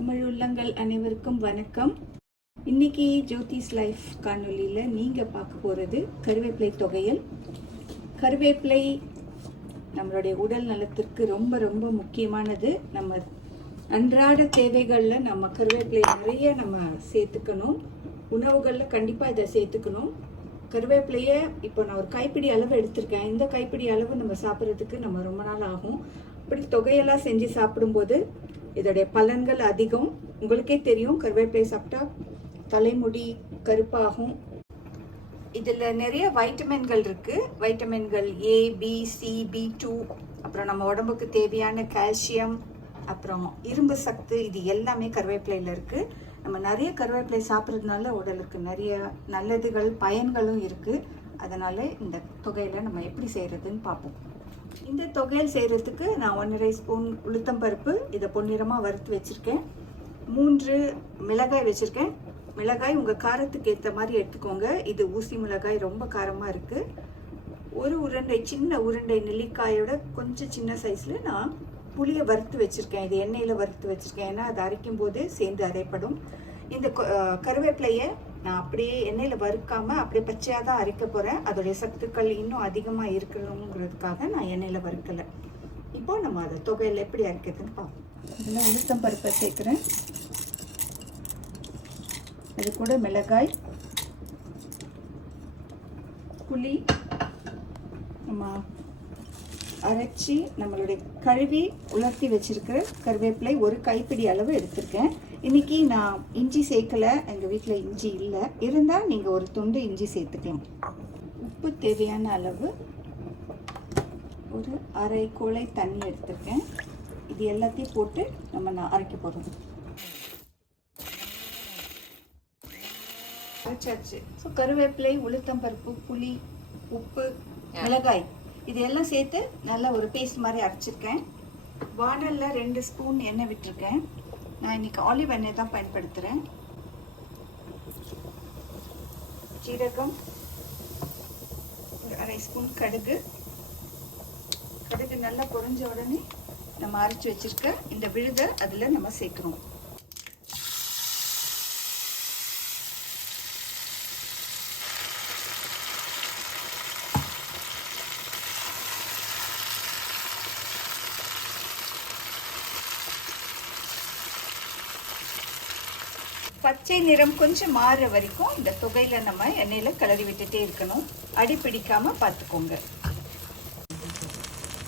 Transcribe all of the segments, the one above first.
தமிழ் உள்ளங்கள் அனைவருக்கும் வணக்கம். இன்னைக்கு ஜோதிஸ் லைஃப் காணொலியில் நீங்கள் பார்க்க போகிறது கருவேப்பிலை தொகையல். கருவேப்பிலை நம்மளுடைய உடல் நலத்திற்கு ரொம்ப ரொம்ப முக்கியமானது. நம்ம அன்றாட தேவைகளில் நம்ம கருவேப்பிலை நிறைய நம்ம சேர்த்துக்கணும். உணவுகளில் கண்டிப்பாக இதை சேர்த்துக்கணும். கருவேப்பிலையை இப்போ நான் ஒரு கைப்பிடி அளவு எடுத்திருக்கேன். இந்த கைப்பிடி அளவு நம்ம சாப்பிட்றதுக்கு நம்ம ரொம்ப நாள் ஆகும். அப்படி தொகையெல்லாம் செஞ்சு சாப்பிடும்போது இதோடைய பலன்கள் அதிகம். உங்களுக்கே தெரியும், கருவேப்பிலை சாப்பிட்டா தலைமுடி கருப்பாகும். இதில் நிறைய வைட்டமின்கள் இருக்குது. வைட்டமின்கள் A, B, C, B2, அப்புறம் நம்ம உடம்புக்கு தேவையான கால்சியம், அப்புறம் இரும்பு சத்து, இது எல்லாமே கருவேப்பிலையில் இருக்குது. நம்ம நிறைய கருவேப்பிலை சாப்பிட்றதுனால உடலுக்கு நிறைய நல்லதுகள் பயன்களும் இருக்குது. அதனால் இந்த தொகையில் நம்ம எப்படி செய்கிறதுன்னு பார்ப்போம். இந்த தொகையல் செய்கிறதுக்கு நான் 1.5 ஸ்பூன் உளுத்தம்பருப்பு, இதை பொன்னிறமாக வறுத்து வச்சுருக்கேன். 3 மிளகாய் வச்சுருக்கேன். மிளகாய் உங்கள் காரத்துக்கு ஏற்ற மாதிரி எடுத்துக்கோங்க. இது ஊசி மிளகாய், ரொம்ப காரமாக இருக்குது. ஒரு உருண்டை, சின்ன உருண்டை நெல்லிக்காயோட கொஞ்சம் சின்ன சைஸில் நான் புளியை வறுத்து வச்சுருக்கேன். இது எண்ணெயில் வறுத்து வச்சுருக்கேன், ஏன்னா அது அரைக்கும் போது சேர்ந்து அரைப்படும். இந்த கருவேப்பிலையை நான் அப்படியே எண்ணெயில் வறுக்காமல் அப்படியே பச்சையாக தான் அரைக்க போகிறேன். அதோடைய சத்துக்கள் இன்னும் அதிகமாக இருக்கணுங்கிறதுக்காக நான் எண்ணெயில் வறுக்கலை. இப்போது நம்ம அதை தொகையில் எப்படி அரைக்கிறதுன்னு பார்ப்போம். இதில் உளுத்தம் பருப்பை சேர்க்குறேன். அது கூட மிளகாய், புளி, நம்ம அரைச்சி நம்மளுடைய கழுவி உலர்த்தி வச்சிருக்கிற கருவேப்பிலை ஒரு கைப்பிடி அளவு எடுத்திருக்கேன். இன்னைக்கு நான் இஞ்சி சேர்க்கலை, எங்கள் வீட்டில் இஞ்சி இல்லை. இருந்தால் நீங்கள் ஒரு துண்டு இஞ்சி சேர்த்துக்கலாம். உப்பு தேவையான அளவு, ஒரு அரை கோலை தண்ணி எடுத்திருக்கேன். இது எல்லாத்தையும் போட்டு நான் அரைக்க போகிறோம். அரைச்சாச்சு. ஸோ கருவேப்பிலை, உளுத்தம்பருப்பு, புளி, உப்பு, மிளகாய், இது எல்லாம் சேர்த்து நல்லா ஒரு பேஸ்ட் மாதிரி அரைச்சிருக்கேன். வானலில் 2 ஸ்பூன் எண்ணெய் விட்டுருக்கேன். நான் இன்னைக்கு ஆலிவ் எண்ணெய் தான் பயன்படுத்துகிறேன். ஜீரகம், ஒரு அரை ஸ்பூன் கடுகு. கடுகு நல்லா பொரிஞ்ச உடனே நம்ம அரைச்சி வச்சிருக்க இந்த விழுதை அதில் நம்ம சேர்க்கணும். பச்சை நிறம் கொஞ்சம் மாறுற வரைக்கும் இந்த தொகையில் நம்ம எண்ணெயில் கிளறி விட்டுட்டே இருக்கணும். அடி பிடிக்காமல் பார்த்துக்கோங்க.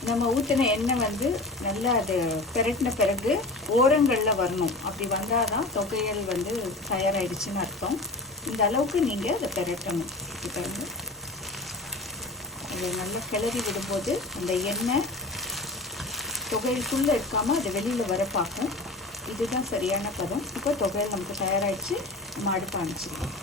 நம்ம ஊற்றின எண்ணெய் நல்லா அது பெரட்டின பிறகு ஓரங்களில் வரணும். அப்படி வந்தால் தான் தொகையல் தயாராகிடுச்சுன்னு அர்த்தம். இந்த அளவுக்கு நீங்கள் அதை பெரட்டணும். பாருங்க, அதை நல்லா கிளறி விடும்போது அந்த எண்ணெய் தொகையிலுக்குள்ளே இருக்காமல் அதை வெளியில் வர பார்க்கும். இதுதான் சரியான பதம். இப்போ தொகையல் நமக்கு தயாராகிடுச்சு. நம்ம அடுப்பு அணைச்சிக்கலாம்.